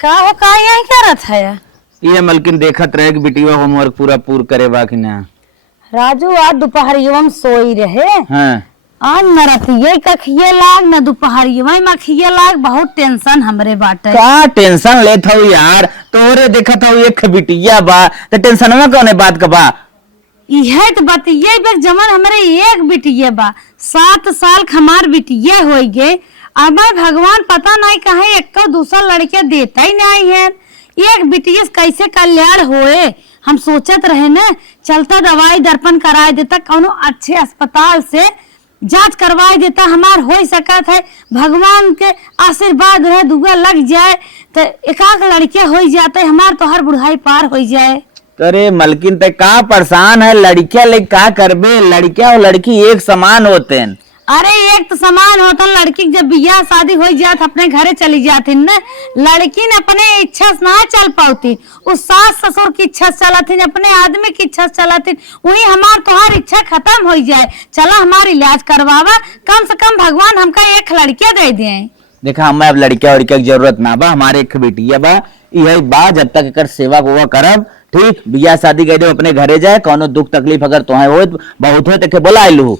का यही क्या रथ है? ये मलकिन देखत रहे कि बिटिया होमवर्क पूरा करे बा कि ना। राजू आज दोपहरिया सोई रहे। हाँ। आज न रतिये कखिए लाग न दोपहरिया में खिए लाग। बहुत टेंशन हमरे बाटे। का टेंशन लेत हो यार? तोरे देखत हो एक बिटिया बा तो टेंशन में कौन बात का बा? इहे तो बतिये बेर जमन हमरे एक बिटिया बा। 7 साल हमार बिटिया हो गए। अब भगवान पता नहीं कहे एक दूसरा लड़के देता ही नहीं है। एक बिटिया कैसे कल्याण होए हम सोचत रहे न। चलता दवाई दर्पण कराए देता कौनो अच्छे अस्पताल से जांच करवाए देता हमार हो सकत है। भगवान के आशीर्वाद रहे दुआ लग जाए तो एकाक लड़के हो जाते हमार तो हर बुढ़ाई पार हो जाए। अरे मलकिन ते का परेशान है? लड़किया ले का करबे? लड़किया और लड़की एक समान होते हैं। अरे एक तो समान होता लड़की जब बियाह शादी हो जात अपने घरे चली जाती न। लड़की ने अपने इच्छा से ना चल पाती। उस सास ससुर की इच्छा से चलती अपने आदमी की इच्छा से चलती। वही हमार तोहार इच्छा खत्म हो जाए। चला हमार इलाज करवावा। कम से कम भगवान हमका एक लड़किया दे दे। देखा हमें अब लड़किया वड़किया की जरूरत ना बा। हमारे एक बेटिया बा यही बा। जब तक एकर सेवा गोवा करब ठीक। बियाह शादी कह दे अपने घरे जाए। कोनो दुख तकलीफ अगर तुम्हें हो बहुत हो तो बुला लू।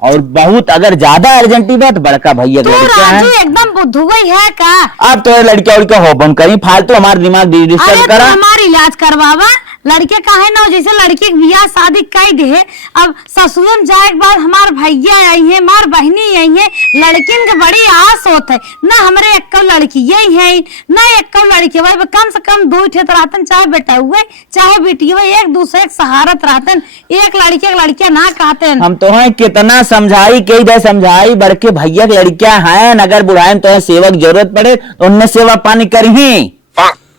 और बहुत अगर ज्यादा अर्जेंटी बात बड़का भैया तो राजू एकदम बुद्धू गई है का? अब तो लड़किया उड़किया हो बम करी फालतू हमारा दिमाग डिस्टर्ब करा। हमारा इलाज करवावा। लड़के काहे ना जैसे लड़के की बियाह शादी कर दे। अब ससुर जाए के बाद हमार भैया आई है मार बहनी आई है। लड़किन के बड़ी आस होत है ना। हमरे एक लड़की यही है ना एक लड़की भाई कम से कम 2 ठे रहतन। चाहे बेटा हुए चाहे बेटी हुए एक दूसरे के सहारत रहतन। एक लड़किया ना कहते। हम तो है कितना समझाई कई दे समझाई बड़के भैया की लड़कियां हैं। अगर बुढ़ाए तो सेवक जरूरत पड़े तो उनने सेवा पानी करही।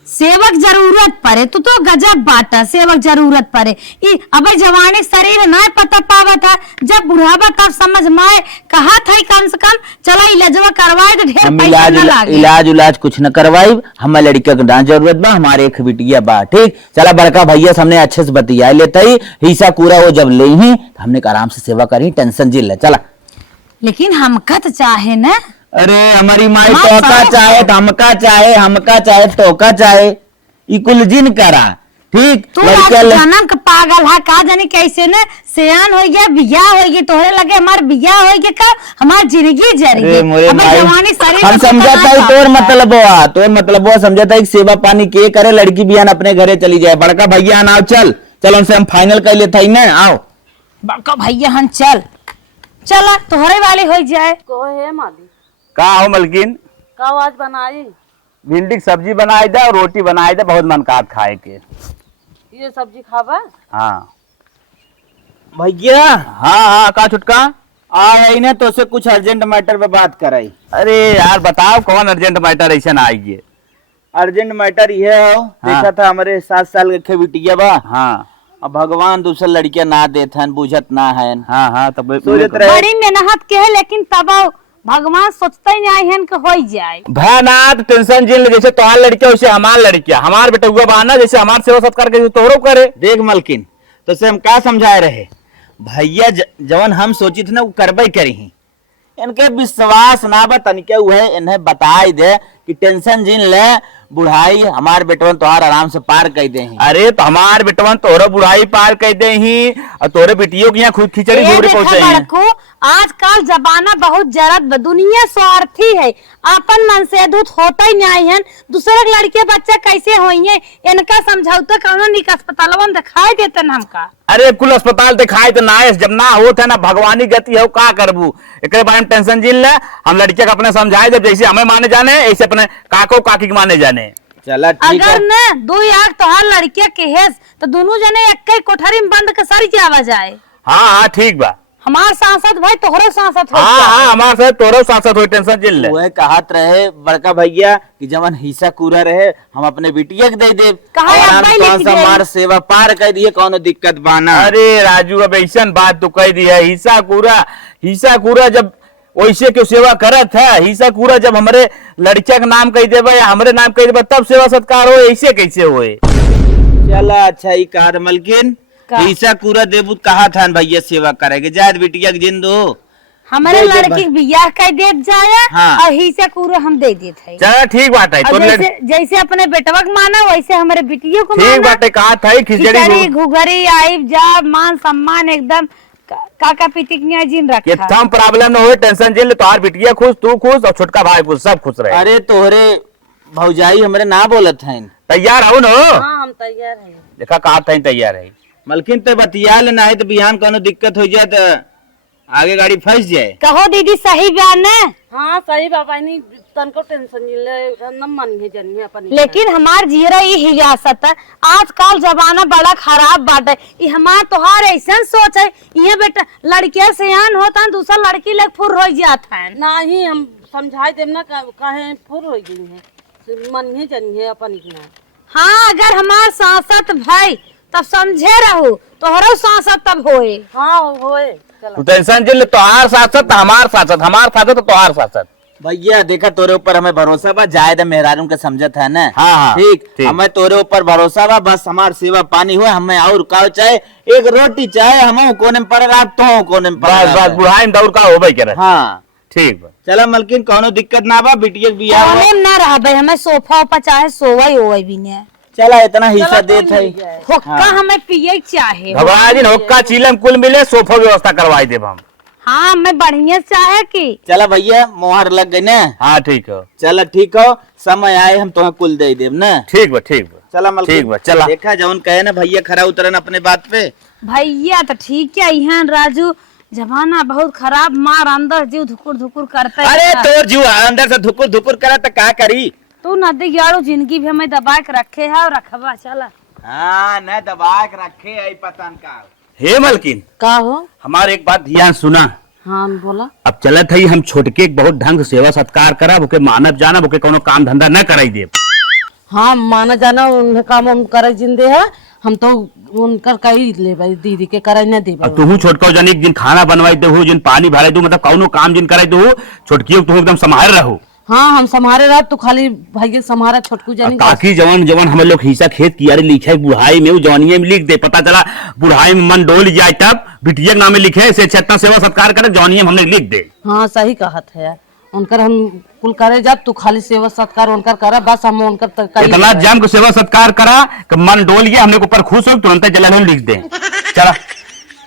सेवक जरूरत पड़े तो गजब बाटा। सेवक जरूरत पड़े अब जवानी शरीर ना पता पावा था। जब बुढ़ावा तब समझ में कहा था कम से कम चला इलाजवा करवाए तो ढेर पैसा ना लागे। इलाज कुछ न करवाई। हमें लड़किया की जरूरत बा। हमारे एक बिटिया बा ठीक। चला बड़का भैया हमने अच्छे से बतिया लेता ही हिस्सा पूरा वो जब ले ही हमने आराम से सेवा करी टेंशन जिल ले चला। लेकिन हमका तो चाहे न। अरे हमारी माई तोका चाहे हमका चाहे तोका चाहे कुल जिन करा ठीक। तू जन्म का पागल है का जाने कैसे न सियान हो गया बियाह हो गया तोहरे लगे हमार बियाह हो गया का हमार जिंदगी जरी जवानी शरीर हम समझाता है तोर मतलब वो समझाता है सेवा पानी के करे लड़की बियान अपने घरे चली जाए। बड़का भैया ना चल उनसे हम फाइनल कर लेते ही ना। आओ बड़का भैया हम चला तोहरे वाले हो जाए। को है माली का हो मलकिन? का आज बनाई? भिंडी की सब्जी बनाई दे और रोटी बनाई दे। बहुत मन का खाए के। ये सब्जी खावा? हाँ भैया। हाँ का छुटका आए न तो से कुछ अर्जेंट मैटर पे बात कराई। अरे यार बताओ कौन अर्जेंट मैटर ऐसा आई? अर्जेंट मैटर ये हो देखा था हमारे 7 साल के बिटिया बा। हाँ अब भगवान दूसरा लड़कियां ना देते बुझत ना है। हाँ तब बड़ी मेहनत के है लेकिन तब भगवान सोचते ही नहीं है कि हो जाए। भयानाथ टेंशन जिन जैसे तुम्हार लड़किया वैसे हमार लड़किया। हमार बेटा हुआ बाना जैसे हमार सेवा सत्कार के तोहरो करे। देख मलकिन तो से हम क्या समझाए रहे भैया जवन हम सोची थे ना वो करबे करी। इनके विश्वास ना बा तनिके हुए इन्हें बताई दे कि टेंशन जिन ले बुढ़ाई हमार बेटवन तोहार आराम से पार कर दे। अरे तो हमार बेटवन तोहरा बुढ़ाई पार कर दे ही और तोरे बेटियों की यहाँ खुद खिचड़ी घूरे पहुंचे। आजकल जमाना बहुत जरत दुनिया स्वार्थी है। अपन मन से दूध होता ही नहीं है। दूसरे लड़के बच्चे कैसे होइए इनका समझौता कौन निक अस्पताल में दिखाई देते न हमका। अरे कुल अस्पताल दिखाई तो ना जब ना होता है ना भगवानी गति है का करबू। एक बारे में टेंशन जिन ले हम लड़किया अपने समझाए जब जैसे हमें माने जाने ऐसे अपने काको काकी माने जाने। चला ठीक अगर न 2 आग तोहार लड़किया के हेस तो दोनों जने एक कोठरी में बंद के सर जावा जाए। हाँ ठीक बा। हमार सांसद भाई तोहरो सांसद हो। हाँ हमारे साथ तोहरो सांसद हो टेंशन जिल ले। वो कहत रहे बड़का भैया कि जवन हिस्सा पूरा रहे हम अपने बिटिया के दे दे। हमार सेवा पार कर दिए कोनो दिक्कत बाना। अरे राजू अब ऐसा बात तो कह दी है हिस्सा पूरा जब वैसे क्यों सेवा करत है। हिस्सा पूरा जब हमारे लड़किया का नाम कह देबा या हमारे नाम कह देबा तब सेवा सत्कार हो ऐसे कैसे होए। चला अच्छा ही कहा मलकिन हिस्सा पूरा देबू कहा था भैया सेवा करेगे जायद बिटिया के जिन दो हमारे दे दे लड़की के बियाह कर देत जाया हाँ। और ही से पूरा हम दे देत है। चला ठीक बात है, और तो जैसे जैसे अपने बेटवा के माना वैसे हमारे बिटियों को ठीक माना। बात है, कहा था खिचड़ी खिचड़ी घुघरी आई जा मान सम्मान एकदम काका पितिकनिया जिन ये रखा। थम प्रॉब्लम न हो, टेंशन जिन तोहार बिटिया खुश, तू खुश और छोटका भाई खुश, सब खुश रहे। अरे तोहरे भौजाई हमरे ना बोलत हैं। तैयार हो न? हाँ हम तैयार हैं। देखा कहा था तैयार है। मलकिन ते बतिया लेना है तो बिहान कोनो दिक्कत हो जाए तो आगे गाड़ी फंस जाए। कहो दीदी सही बयान है। हाँ सही बाबा नहीं तनको टेंशन न मन है जन्मे अपन। लेकिन हमार जीरा ही हियासत है। आजकल जमाना बड़ा खराब बाटे। ये हमार तोहार ऐसा सोच है, ये बेटा लड़कियां सियान होता है, दूसरा लड़की लग फुर हो जाता है। ना ही हम समझाए देम ना कहे फुर हो गई है मन है जन्मे अपन इतना। हाँ अगर हमार सांसत भाई तब समझे रहू तोहरो सांसत तब होए। हाँ होए तू टेंशन जिन तोहार साथ हमार साथ तो तोहार साथ। भैया देखा तोरे ऊपर हमें भरोसा बा, जायद मेहरारू के समझत है ना। हाँ, हाँ, ठीक ठीक। हमें तोरे ऊपर भरोसा बा, बस हमार सेवा पानी हुआ, हमें और का चाहे एक रोटी चाहे हम कोने में पड़ रात तो कोने में बस बस बुढ़ाई में दौड़ का हो भाई करे। हाँ ठीक बा। चला मलकिन कोनो दिक्कत ना बा, बिटिया के बियाह कोने में ना रह भाई, हमें सोफा ऊपर चाहे सोवा ही भी ने। चला इतना हिस्सा देत है। हुक्का हमें पिए चाहे। घबरा दिन हुक्का चीलम कुल मिले, सोफा व्यवस्था करवाई देब हम। हाँ हमें बढ़िया चाहे की। चला भैया मोहर लग गई ना। हाँ ठीक हो, चला ठीक हो, समय आए हम तुम्हें कुल दे देब ना। ठीक बा ठीक बा। चला मलकिन ठीक बा, चला। देखा जौन कहे ना भैया खरा उतरन अपने बात पे। भैया तो ठीक है यहाँ राजू जमाना बहुत खराब, मार अंदर जीव धुकुर धुकुर करता है। अरे तोर जीव अंदर से धुकुर धुकुर करा तो का करी। तू नदी गाड़ू जिंदगी भी हमें दबा के रखे है और रखबा चला। हाँ न दबा के रखे आई पतन का। हे मलकिन का हो? हमारे एक बात ध्यान सुना। हाँ बोला। अब चलत है हम छोटके के बहुत ढंग से सेवा सत्कार करब, ओके मानव जानब, ओके कोनो काम धंधा न कराई देब। हाँ माना जाना उन्हें काम हम करे जिंदे है, हम तो उनकर कही ले भाई दीदी के करे न दे। अब तू छोटका जानी जिन खाना बनवाई दे हो, जिन पानी भराई दो, मतलब कौनो काम जिन कराई दो, छोटकी तू एकदम संभाल रहो। हाँ हम संभारे रह तू खाली भाई संभारा छोटकू जानी। ताकि जवान जवान हम लोग हिस्सा खेत कियारी लिखे बुढ़ाई में, जवानिये में लिख दे, पता चला बुढ़ाई में मन डोल जाए तब बिटिया के नामे लिखे से छत्ता सेवा सत्कार करे, जवानिये में हमने लिख दे। हाँ सही कहत है, उनकर हम कुल करे जा, तू खाली सेवा सत्कार उनकर करा, बस हम उनकर इतना जम को सेवा सत्कार करा कि मन डोल गया, हमने ऊपर खुश हो तुरंत जलन लिख दे। चला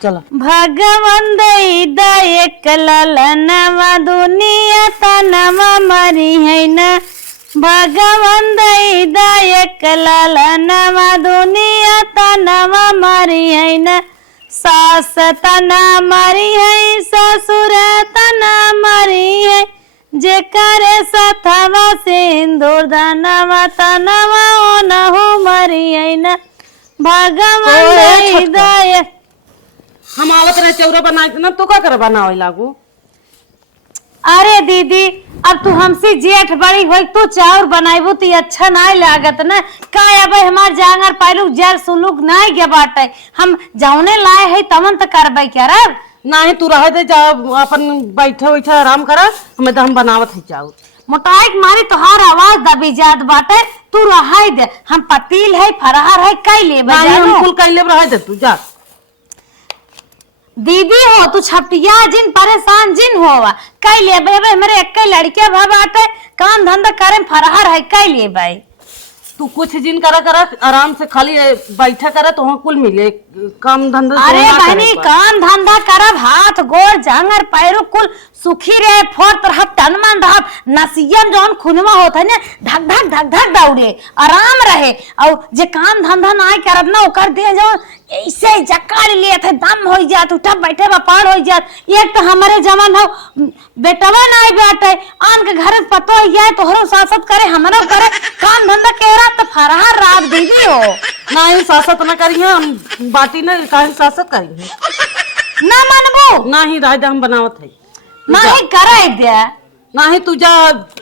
चलो। भगवान दई कलनवा दुनिया तनवा मरी है न। भगवान दई कलनवा दुनिया तनवा मरी है न। सास तना मरी है ससुर तना मरी है। जे करे सथवा सिंदूर धनवा तनवा ओनहु मरी है न। भगवान दई हम आवत रहे चौरा बना के ना, तू का कर बनावे लागू। अरे दीदी अब तू हमसे जेठ बड़ी होई, तू चाउर बनाइबू तो अच्छा नहीं लागत ना। का अब हमार जांगर पालू जर सुलूक नहीं के बाटे, हम जौने लाए है तमन तो करबे करब। नहीं तू रह दे, जा अपन बैठे बैठे आराम करा, हमें तो हम बनावत है चाउर। मोटाई के मारी तोहार आवाज दबी जात बाटे, तू रह दे, हम पतील है फरहार है कई ले हम कुल कैले रह दे, तू जा। दीदी हो तू छपटिया जिन परेशान जिन होवा कई ले भाई, मेरे एक लड़के भा बाटे काम धंधा करे फरहार है कई ले भाई। तू कुछ दिन करा करा आराम से, खाली बैठा करा तो कुल मिले काम धंधा। अरे बहनी काम धंधा करब, हाथ गोड़ जांगर पैरो कुल सुखी रहे, फोर्त रह तन मन रह, नसियन जौन खुनवा होता है ना धक धक धक धक दौड़े आराम रहे। और जे काम धंधा ना करब ना ओकर दे जाओ ऐसे जक्का लिए थे दम हो जात, उठा बैठे बपाड़ हो जात। एक तो हमारे जवान हो बेटवा ना बैठे आन के घर पतो हो जाए तोहरो सासत करे हमरो करे, काम धंधा केरा तो फरहार रात दीदी हो। नहीं सासत ना करिए, हम बाटी ना काहे सासत करिए ना मनबू नहीं रह दे, हम बनावत है नहीं करे दे। नहीं तू जा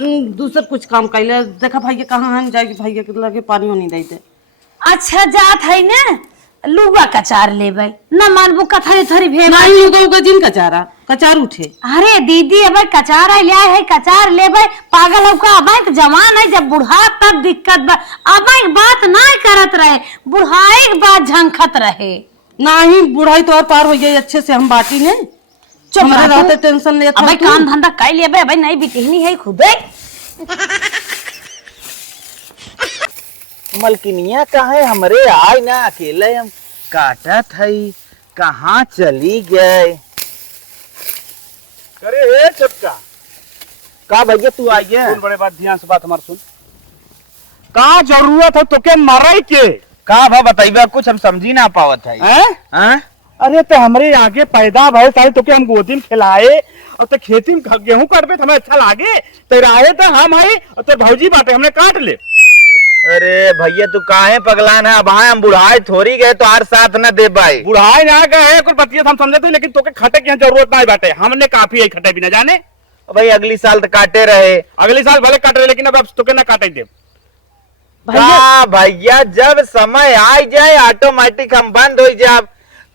दूसर कुछ काम कैले। देखा भैया कहाँ हम जाएगी, भैया के लगे पानी नहीं दे दे। अच्छा जात है ना लुगा कचार लेबै न मानबू कथरी थरी भेल नहीं लुगा उगा जिन कचारा कचार उठे। अरे दीदी अब कचार ले है कचार लेबै, पागल हो का अब तो जवान है, जब बुढ़ा तब दिक्कत बा। अब बात नहीं करत रहे, बुढ़ाई के बात झंखत रहे। नहीं बुढ़ाई तो और पार हो गई अच्छे से, हम बाटी ने चुप हमारे रह तू। रहते टेंशन लेता अबे तू। काम धंधा कर लिए भाई नहीं बिटिहनी है खुदे। मलकिनिया कहे हमरे आय ना अकेले हम काटत हई कहाँ चली गए। अरे हे चपका का भैया तू आई है? सुन बड़े बात ध्यान से बात हमार सुन। का जरूरत है तो के मरई के का भा बताइबा कुछ हम समझी ना पावत है। हैं? अरे तो हमरे आगे पैदा भय सारे तो के हम गोदी में खिलाए और तो खेती में गेहूं काटबे तो हमें अच्छा लागे तो रहे तो हम है और तो भौजी बाटे हमने काट ले। अरे भैया तू काहे पगलान है? अब हाँ हम बुढ़ाए थोड़ी गए तो आर साथ न दे पाए। बुढ़ाई ना गए कुछ बतिया हम समझते लेकिन तोके खटे की जरूरत नहीं बाटे हमने काफी है खटे भी ना जाने। भाई अगली साल तो काटे रहे। अगले साल भले काट रहे लेकिन अब तोके ना काटे दे। भैया जब समय आ जाए ऑटोमेटिक हम बंद हो जाए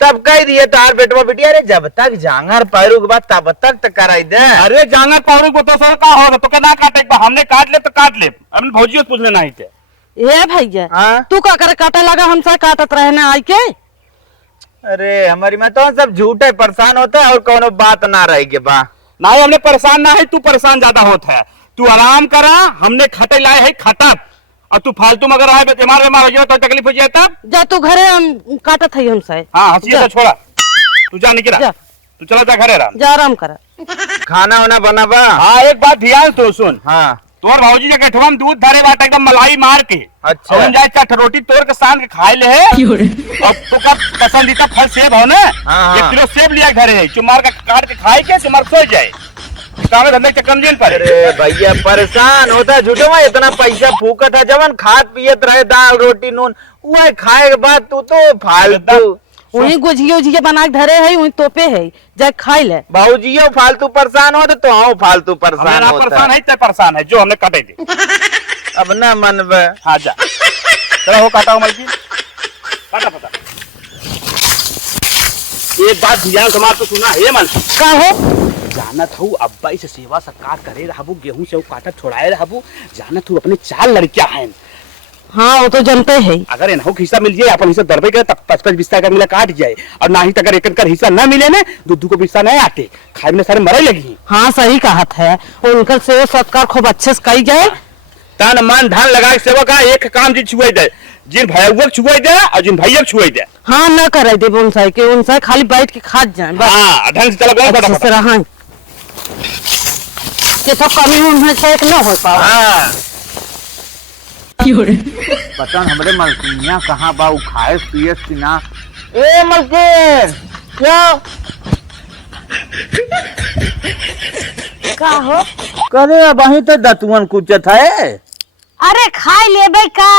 तब कह दिए तार बेटवा बेटिया अरे जब तक जांगर पैरू के बाद तब तक तो कराई दे। अरे जांगर पौरू को तो सर का हो तो के ना काटे हमने काट ले तो काट ले हमने भौजी से पूछने नहीं थे। ए भैया हाँ? तू का करे काटे लगा हमसे काटत रहे ना आई के। अरे हमारी में तो सब झूठे परेशान होता है और कोनो बात ना रहेगी बा। नहीं हमने परेशान ना है तू परेशान ज्यादा होता है। तू आराम करा हमने खटे लाए है खटक और तू फालतू मगर आए बीमार बीमार हो जाए तो तकलीफ हो जाए तब। जा तू घरे हम काटत है हमसे। हाँ हंसी तो छोड़ा तू जा निकला जा। तू चला जा घरे आराम। जा आराम कर। खाना वाना बना बा? हाँ एक बात ध्यान तो सुन। हाँ तोर भौजी के गठवा में दूध धरे बाटे एकदम मलाई मार के अच्छा। और जाए चट रोटी तोड़ के शाम के खाए ले है। अब तो का पसंदीदा फल सेब हो ना हाँ। 1 किलो सेब लिया घरे है चुमार का काट के खाए के चुमार सो जाए काम धंधे चक्कर में पर। अरे भैया परेशान होता है झूठो में इतना पैसा फूकत है जवन खात पियत रहे दाल रोटी नून वह खाए के बाद तू तो फालतू वही गुझिया उझिया बना के धरे है वही तोपे है जा खाई ले। भाऊजियो फालतू परेशान होते तो हाँ फालतू परेशान हमें ना होता परेशान है। है ते परेशान है जो हमने काटे दे। अब ना मन में हाँ जा चलो हो काटा हो मलकी काटा पता। एक बात ध्यान समाज तो सुना है मलकी का हो जानत हूँ अब्बा से सेवा सत्कार करे रहबू गेहूं से काटा छोड़ाए रहबू जानत हूँ अपने 4 लड़कियां हैं। हाँ वो तो जनते है। अगर इनको हिस्सा मिल जाए अपन हिस्सा दरबे करे तब 55 बिस्सा का मिला काट जाए और ना ही अगर एक कर हिस्सा ना मिले ना दूध को बिस्सा नहीं आते खाए में सारे मरे लगी। हाँ सही कहत है उनकर सेवा सत्कार खूब अच्छे से कई जाए। तन मन धन लगा के सेवा का एक काम जिन छुए दे जिन भैया छुए दे और जिन भैया छुए दे। हाँ न करे दे उनसे के उनसे खाली बैठ के खा जाए बस। हाँ ढंग से चलो अच्छे से रहा कि तो कमी उनमें से एक न हो पाओ। हाँ पता हमरे मलकिनिया कहाँ बा खाए पिए कि ना। ए मलकिन क्या का हो करे वहीं तो दतुअन कुचत है। अरे खाए लेबे का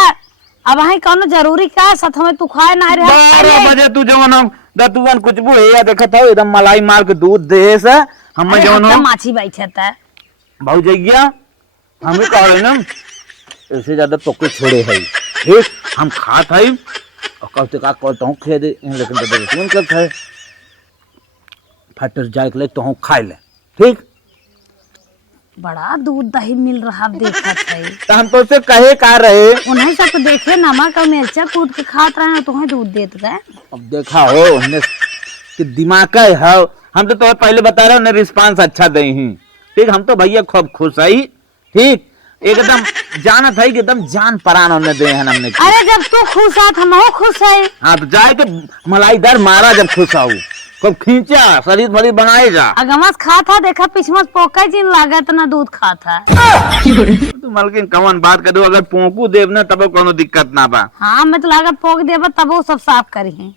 अब वही कौनो जरूरी का साथ में तू खाए ना रहे 12 बजे तू जवन हम दतुअन कुछ बुढ़िया देखत हो एकदम मलाई मार के दूध दे से हम जवन हम माछी बैठत है। भौजैया हमें कह रहे ना ऐसे ज्यादा पक्के छोड़े है ठीक हम खात है और कहते का कहता हूँ खे दे लेकिन तो दतुअन करता है फटर जाए के लिए तो हम खाए ले ठीक। बड़ा दूध दही मिल रहा देखत है। तो हम तो उससे कहे का रहे उन्हें सब देखे नमक और मिर्चा कूट के खात रहे तो तुम्हें दूध देते रहे। अब देखा हो हमने कि दिमाग है हम तो तुम्हें पहले बता रहे हो रिस्पांस अच्छा दे ही ठीक। हम तो भैया खूब खुश है ठीक एकदम जानत है कि एकदम जान परान होने दे हैं हमने। अरे जब तू खुश है हम खुश है। हाँ तो जाए के मलाईदार मारा जब खुश आऊ खूब खींचा शरीर भरीर बनाए जा। अगमस खा था देखा पिछमस पोका जिन लागत ना दूध खा था। तू मलकिन कवन बात कर दो अगर पोंकू देव ना तब कोनो दिक्कत ना बा। हाँ मैं तो लागत पोक देव तब वो सब साफ करी है।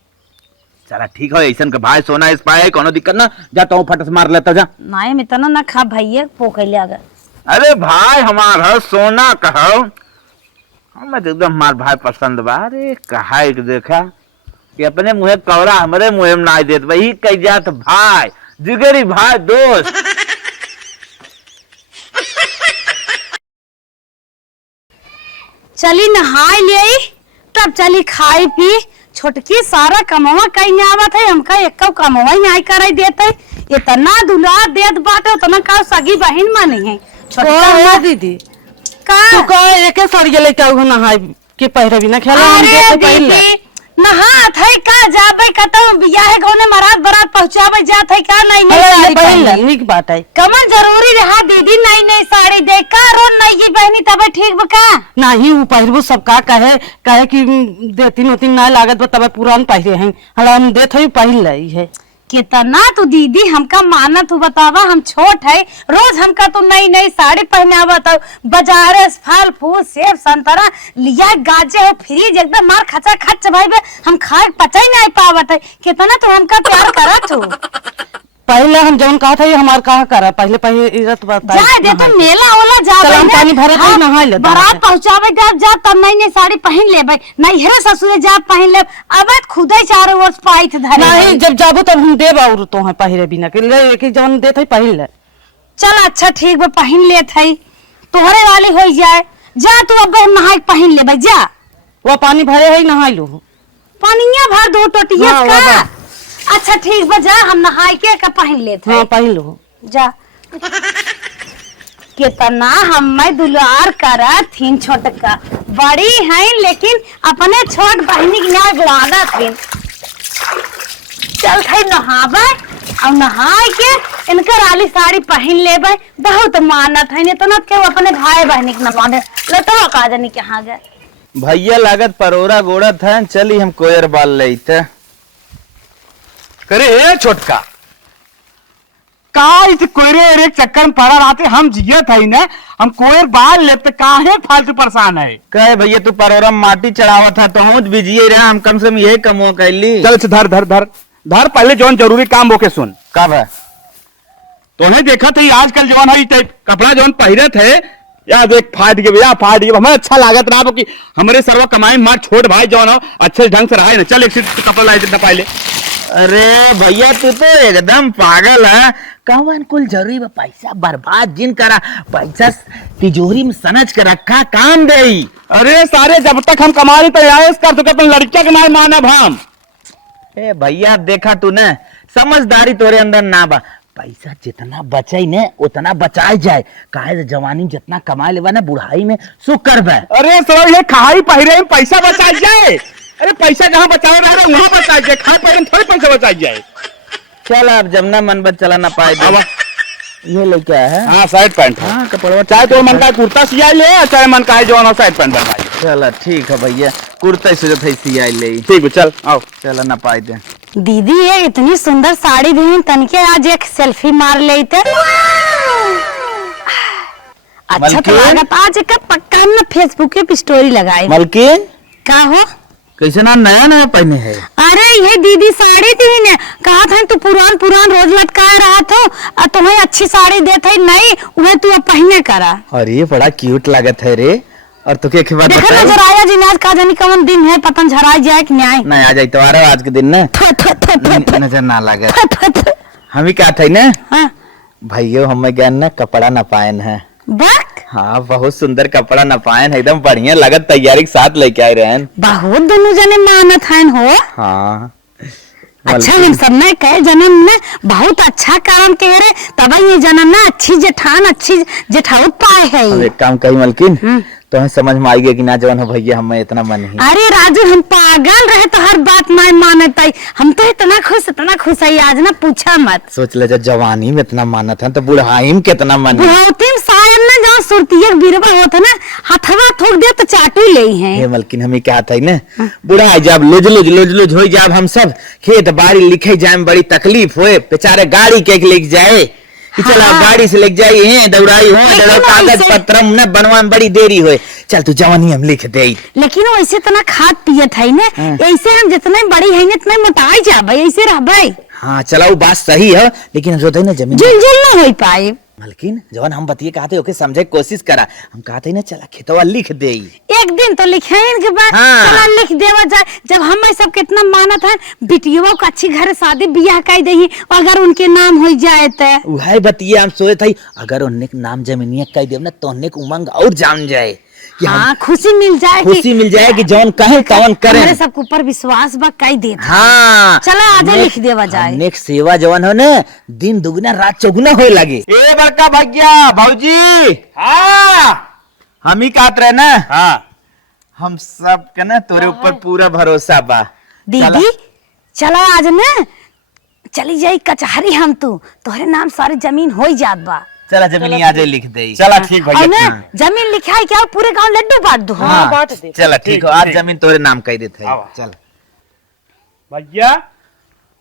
चला ठीक है ऐसा का भाई सोना इस पाए कोनो दिक्कत ना जाता हूँ फटस मार लेता जा। नहीं मैं इतना ना खा भैया पोकैले अगर। अरे भाई हमारा सोना कहो हमें तो एकदम हमार भाई पसंद बा। अरे कहा एक देखा कि अपने मुहे कौरा हमारे मुहे में ना देत वही कह जात भाई जिगरी भाई दोस्त। चली नहाई ले तब चली खाई पी छोटकी सारा कमवा कहीं नहीं आवत है हमका एक कमवा ही नहीं कराई देते इतना दुलार देत बाटे उतना का सगी बहन मानी है छोटका दीदी का तू का एक सड़िया लेके आऊ नहाई के पहरे बिना खेला हम अरे देते पहले दीदी नहात है का जाबे कतौ बियाह है कौने मरात बरात पहुंचावे जात है का नहीं नहीं साड़ी पहन पहन ले नीक बात है। कमर जरूरी रहा दीदी नहीं नहीं साड़ी दे का रो नहीं ये बहनी तबे ठीक बका नहीं वो पहिरबो सब का कहे कहे कि देतीन ओतीन ना लागत बा तबे पुरान पहिरे हैं हला हम देत है पहिन ले है। कितना तू दीदी हमका माना तू बतावा हम छोट है रोज हमका तू नई नई साड़ी पहनावा तो बाजार से फल फूल सेब संतरा लिया गाजे हो फ्रीज एकदम मार खचा खच भाई बे हम खाए पचा ही नहीं पावत है कितना तू हमका प्यार करत हो। पहले हम जौन कहा था ये हमार कहा करा पहले पहिरत बता जा दे तो मेला ओला जा चल हम पानी भरे तो नहा ले बारात पहुंचावे जब जा तब नई नई साड़ी पहन ले भाई नहीं हेरे ससुरे जा पहन ले अब खुदे चारों ओर पाइत धरे नहीं जब जाबो तब हम देब और तो है पहिरे बिना के ले एक जौन देत है पहिन ले। चल अच्छा ठीक बा पहन ले थई तोहरे वाली हो जाए जा तू अब नहा पहन ले भाई जा वो पानी भरे है नहा लो पानिया भर दो टोटिया हाँ, का वाह। अच्छा ठीक बा जा हम नहाई के का पहन लेते हाँ पहिन लो जा कितना हमें दुलार करा थीन छोटका बड़ी है लेकिन अपने छोट बहनी के न्याय बुलाना थी चल खाई नहाबे और नहाए के इनकर आली साड़ी पहन लेबे बहुत मानत है इतना के वो अपने भाई बहनी के न माने लटवा का जानी कहाँ गए भैया लागत परोरा गोड़त है चली हम कोयर बाल लेते करे ए छोटका का इस कोयरे एरे के चक्कर में पड़ा रहते हम जियत है ना हम कोयर बाल लेते काहे फालतू परेशान है। कहे भैया तू परोरा में माटी चढ़ावा था तो हम बिजिए रहा हम कम से कम यही कमो कैली। चल अच्छा, धर धर धर धर पहले जौन जरूरी काम होके सुन कब है तोने देखा था आजकल जौन है टाइप कपड़ा जौन पहिरत है या देख फाट के भैया फाट गए हमें अच्छा लागत रहा कि हमारे सर्व कमाए मार छोट भाई जौन हो अच्छे ढंग से रहा है ना चल एक सीट कपड़ा लाए पहले। अरे भैया तू तो एकदम पागल है कौन कुल जरूरी बा पैसा बर्बाद जिन करा पैसा तिजोरी में सनच के रखा काम दे। अरे सारे जब तक हम कमाई तैयार कर तो अपन लड़किया के नाम मानब हम। ए भैया देखा तू न समझदारी तोरे अंदर ना बा पैसा जितना बचाई ने उतना बचाई जाए काहे जवानी में जितना कमा लेवा ना बुढ़ाई में सुख करबे। अरे सर ये खाई पहिरे में पैसा बचा जाए अरे पैसा जहाँ बचावे रह रहा वहाँ बचा जाए खाए पहिरे में थोड़ी पैसा बचा जाए। चल अब जमना मन बच चला ना पाए दे। ये ले क्या है हाँ साइड पैंट है हाँ कपड़ा चाहे तो मन का कुर्ता सिया ले चाहे मन का जो साइड पैंट बनवाई। चल ठीक है भैया कुर्ता से जो सियाई ले ठीक है चल आओ चल ना पाए दे। दीदी ये इतनी सुंदर साड़ी दी तनके आज एक सेल्फी मार लेते अच्छा तो लागत आज का पक्का हम ना फेसबुक पे स्टोरी लगाए मलकिन का हो कैसे ना नया नया पहने है। अरे ये दीदी साड़ी थी ने कहा था तू पुरान पुरान रोज लटकाए रहा था और तुम्हें अच्छी साड़ी देते नहीं वह तू अब पहने करा। अरे बड़ा क्यूट लागत है रे और तुके एक बात देखा नजर आया जी आज का जानी कौन दिन है पतन झराई जाए कि न्याय नहीं आ जाए तो आज के दिन ना नजर ना लागत हम ही क्या थे ना हाँ भाइयों हमें ज्ञान ना कपड़ा न पायन है बक हाँ बहुत सुंदर कपड़ा न पायन है एकदम बढ़िया लागत तैयारी के साथ लेके आए रहे बहुत दोनों जने मानत हैं हो। हाँ अच्छा हम सब ने कहे जन्म में बहुत अच्छा काम कह रहे तब ये जन्म में अच्छी जेठान अच्छी जेठाउत पाए है। अब एक काम कही मलकिन तो हमें समझ में आई गया कि ना जवान हो भैया हमें इतना मन ही। अरे राजू हम पागल रहे तो हर बात नहीं मानत है हम तो इतना खुश है आज ना पूछा मत। सोच ले जब जवानी में इतना मानत है तो बुढ़ाई में कितना मन है। बुढ़ाती में शायद ना जहाँ सुरतिया बीरबा होता ना हथवा थोक दे तो चाटू ले हैं। हे मलकिन हमें क्या था ना बुढ़ा जब लुज हो जाब हम सब खेत बाड़ी लिखे जाए में बड़ी तकलीफ होए बेचारे गाड़ी के लेके जाए कि चला गाड़ी से लेके जाई है दौड़ाई हो कागज पत्र न बनवा में बड़ी देरी होए चल तू जवानी हम लिख दे। लेकिन वैसे इतना खाद पियत है ना ऐसे हम जितने बड़ी है इतने मोटाई जाबे ऐसे रहबे। हाँ चला वो बात सही है लेकिन हम सोचते ना जमीन झुलझुल ना हो पाए। मलकिन जवान हम बतिए कहते ओके समझे कोशिश करा हम कहते ना चला खेतवा लिख दे एक दिन तो लिखे के बाद हाँ। चला लिख देवा जाए जब हम सब कितना मानत है बिटियों को अच्छी घर शादी ब्याह कर दही अगर उनके नाम हो जाए तो वही बतिए हम सोचे थे अगर उन्हें नाम जमीनिया कह देव ना तो उन्हें उमंग और जान जाए कि हाँ खुशी मिल जाए खुशी मिल जाए कि जौन कहे तवन करें हमारे सबके ऊपर विश्वास बा कई दे। हाँ चला आजा लिख देवा जाए नेक सेवा जवान हो ना दिन दुगुना रात चौगुना होए लगे। ए बड़का भैया भौजी हाँ हम ही कहत रहे ना हाँ हम सब के ना तोरे ऊपर पूरा भरोसा बा दीदी चला आज न चली जाई कचहरी हम तोहरे नाम सारी जमीन हो जात बा। चला जमीन आज लिख दे। चला ठीक और भैया। न जमीन लिखाई क्या पूरे गांव लड्डू बांट दो। हाँ बांट दे। चला ठीक हो, आज जमीन तोरे नाम कह देते हैं। आवा। चल भैया।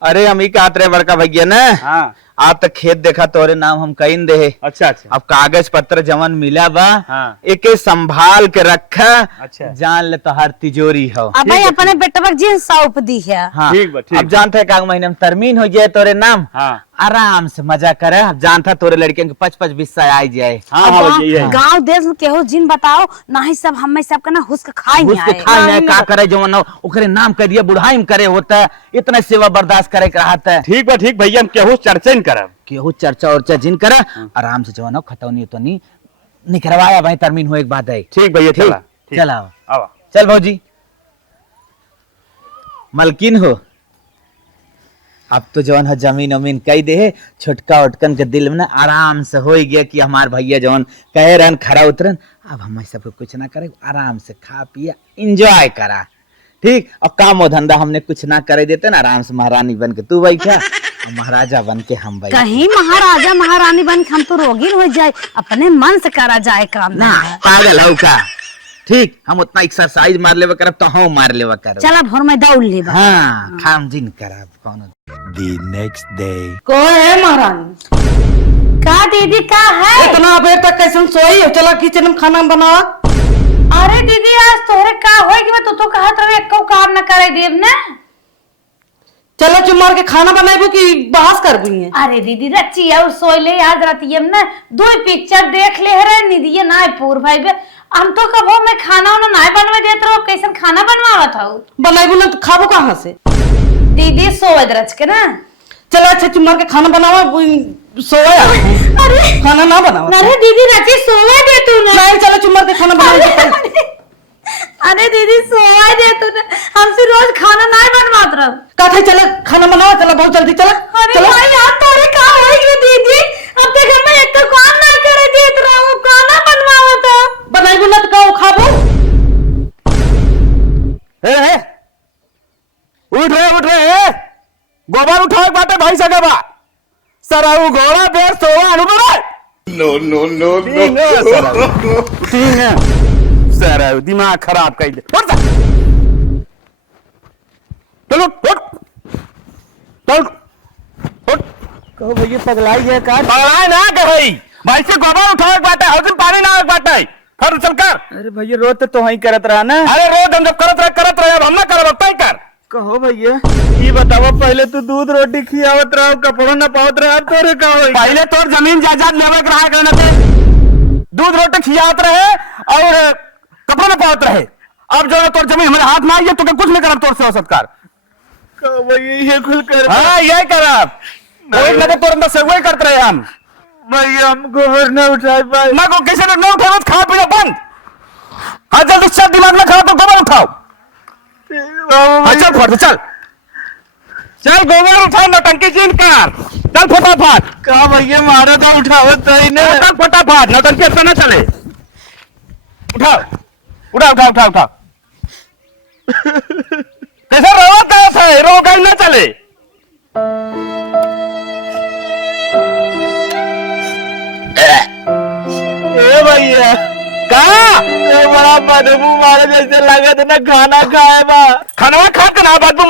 अरे हम ही कहत रहे बड़का भैया ना, हाँ आज तक खेत देखा तोरे नाम हम कहीं दे। अच्छा अच्छा। अब कागज पत्र जमन मिला बा, हाँ। एके संभाल के रखा। अच्छा। जान ले तो हर तिजोरी हो। अब भाई अपने बेटा पर जींस सौंप दी है। हाँ ठीक बा, ठीक अब जानते है का महीने में तरमीन हो जाए तोरे नाम, हाँ आराम से मजा करे। अब जानता तोरे लड़कियों के 5-5 बिस्सा आ जाए। हाँ हाँ भैया यही। गांव देश में केहू जिन बताओ ना ही सब हमें सबका ना हुस्क खाई घुस के नहीं खा नहीं का करे जो न ओकरे नाम करिए बुढ़ाई में करे होता है, इतना सेवा बर्दाश्त करे के रहता है। ठीक बा ठीक भैया, हम केहू चर्चा नहीं करब। केहू चर्चा उर्चा जिन करे आराम से जवानो खतौनी तो नहीं निकलवाया भाई तरमीन हो एक बात है। ठीक भैया चला। ठीक। चला आवा। चल भौजी मलकिन हो। अब तो जवन है जमीन उमीन कही दे, छोटका उटकन के दिल में ना आराम से हो गया कि हमार भैया जवन कहे रहन खरा उतरन। अब हम सबको कुछ ना करे, आराम से खा पिया इंजॉय करा। ठीक, और काम और धंधा हमने कुछ ना करे देते ना, आराम से महारानी बन के तू बैठा और महाराजा बन के हम बैठे। कहीं महाराजा महारानी बन के हम तो रोगिन हो जाए, अपने मन से करा जाए काम ना पागल हो का। ठीक, हम उतना एक्सरसाइज मार लेवा करब तो हम मार लेवा करब। चला भोर में दौड़ ले। हाँ खाम जिन करब कोनो। The next day. को है महारानी? का दीदी का है? इतना देर तक कैसे सोई हो? चला किचन में खाना बनावा। अरे दीदी आज तोहरे का होई कि तो कहत रहे एको काम न करे देव ने। चलो चुमार के खाना बनाबू कि बहस करबू? अरे दीदी रची और सोइले आज रातिये में दो पिक्चर देख ले रे निदिये ना पूर भाई बे। हम तो कबो मैं खाना उना ना बनवे देत रहो, कैसन खाना बनवावत हूं? बनाबू ना तो खाबो कहां से? दीदी सोवत रच के ना। चलो अच्छा चुमार के खाना बनावा, सोया अरे खाना ना बनावा। अरे दीदी रची सोवा दे तू ना। नहीं चलो चुमार के खाना बनावा। अरे दीदी सोवा दे तू ना, हमसे रोज खाना ना बनवात रहो। काथे चलो खाना बनावा, चलो बहुत जल्दी चलो। अरे चलो भाई यार तोरे का होई कि दीदी अब तक हमें एक तो काम ना करे देत रहो, खाना बनवावत हो। बनाबू ना तो का खाबो? ए उठ रहे गोबर उठाओ बाटे भाई सके बा सराऊ घोड़ा बेर सोवा अनुभव। नो ठीक है सराऊ दिमाग खराब कर दे। उठ जा। चलो उठ। कहो भैया पगलाई है का? पगलाए ना के भाई से गोबर उठाओ बाटे और पानी ना बाटे फिर चल कर। अरे भैया रोज तो ही करत रहा ना। अरे रोज हम जब करत रहे अब हम ना करब तय कर। कहो भैया ये बताओ, पहले तू दूध रोटी खियावत रहो, कपड़ों न पावत रहा, तोरे का होई? पहले तोर जमीन जायदाद लेवे के रहा करने पे दूध रोटी खियावत रहे और कपड़ा न पावत रहे। अब जो तोर जमीन हमारे हाथ में आई है तो कुछ नहीं करब तोर से सत्कार। कहो भैया ये खुल कर। हाँ यही करब, कोई ना तोर अंदर से वही करते रहे हम। भैया हम गोबर न उठाए पाए। ना को किसी ने न उठाओ खा पीना बंद। हाँ जल्दी चल, दिमाग में खा तो गोबर उठाओ। हाँ चल फट चल गोबर उठाओ, नौटंकी चीन कर। चल फटाफट। कहा भैया मारा था उठावत तो ही ना। चल फटाफट, नौटंकी ऐसा ना चले। उठाओ। कैसे रोगा ना चले। ए भैया कहा बड़ा बदबू मारे जैसे लगत ना खाना खाए बा। खाना खा के ना बदबू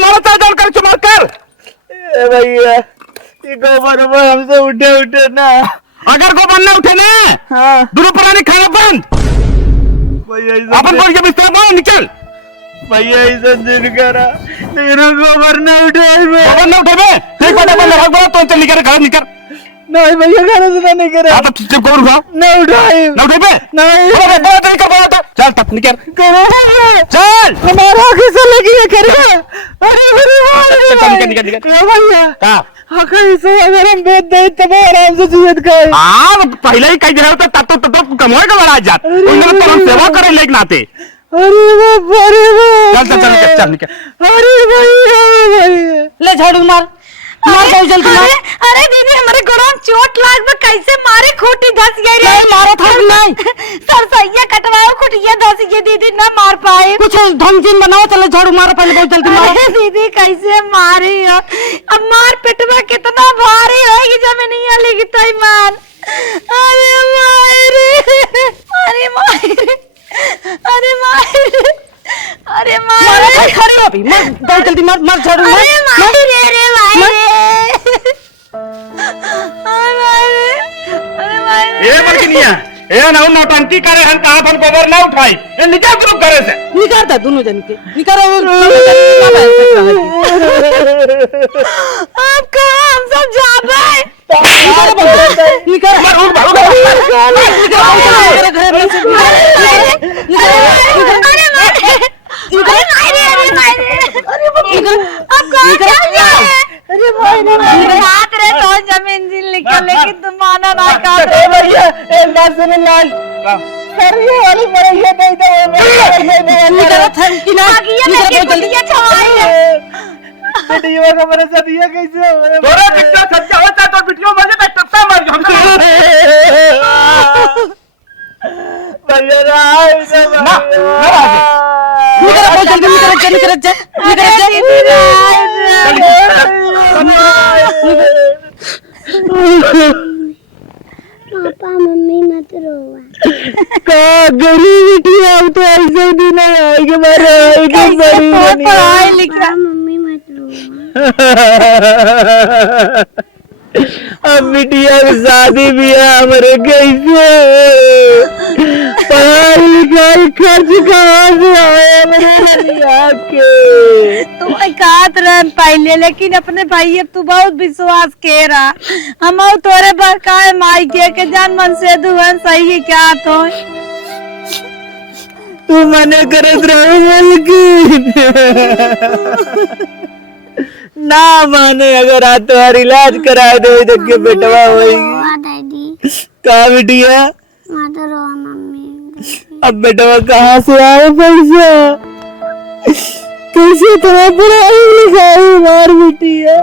मारो चाहे डाल कर चुमार कर। ए भैया ये गोबर में हमसे उठे ना। अगर गोबर ना उठे ना हाँ दूर पुरानी खाना बंद। भैया अपन बोल के बिस्तर बाहर निकल। भैया ऐसा दिन करा तेरा गोबर न उठे। गोबर ना उठे बे ठीक बात है। लगा बोला तो चल निकल घर निकल। नहीं भैया घर से नहीं करे। आप तो चुप गोबर उठाओ न उठाए ना उठे बे। नहीं बोला तो निकल बोला तो चल तब निकल करो चल। हमारा कैसे लगी है करे। अरे निकल। भैया का हाँ कैसे अगर हम बेच दे तब आराम से जीवित खाए। पहले ही कह रहे होते तब तो कमोए का बड़ा जात उन्होंने तो हम सेवा करे लेकिन आते। अरे बाप चल निकल। अरे भैया ले झाड़ू मार। मार बहुत जल्दी मार। अरे दीदी हमारे गोड़ों में चोट लाग बा, कैसे मारे खूटी धस गई रे। नहीं मारो था कि नहीं सरसैया कटवाओ खूटिया धस गई दीदी, ना मार पाए। कुछ ढंग बनाओ, चलो झाड़ू मारो पहले बहुत जल्दी मारो। अरे दीदी कैसे मारी हो, अब मार पिटवा कितना भारी होगी जमीनिया लेगी तो मार। अरे मारे, अरे मारे, अरे मारे, अरे मारे, खड़ी अभी मार बहुत जल्दी मार, मार झाड़ू मार। अरे मारे रे मारे, अरे मारे। ए मलकिनिया, ए ना नौटंकी करे हम कहा था गोबर ना उठाई, ए निकाल करो करे से। निकाल दे दोनों जन के, निकाल। अब कहाँ हम सब जाबे? निकाल जमीन जिल निकल, लेकिन तुम माना ना काट। तोरा कितना सच्चा होता तो वीडियो बजे तक टप्पा मार हम पापा मम्मी मत रोवा। तो ऐसे भी नहीं आएगी, पढ़ाई लिखा। मम्मी मत रोवा। अब बिटिया की शादी भी है हमारे, कैसे पढ़ाई लिखाई खर्च कहाँ से आया मेरे लिया के। तुम एकात रन पहले, लेकिन अपने भाई अब तू बहुत विश्वास के रहा। हम तोरे बकाए माई के जान मन से दुहन सही है क्या तो। तू मने करत रहे मलकिन, ना माने अगर आज तुम्हारी इलाज कराए दे देख के बेटवा होगी। दादी का बिटिया, मत रोवा मम्मी। अब बेटवा कहाँ से आए पैसा, कैसे तुम्हें पढ़ाई लिखाई मार बिटिया।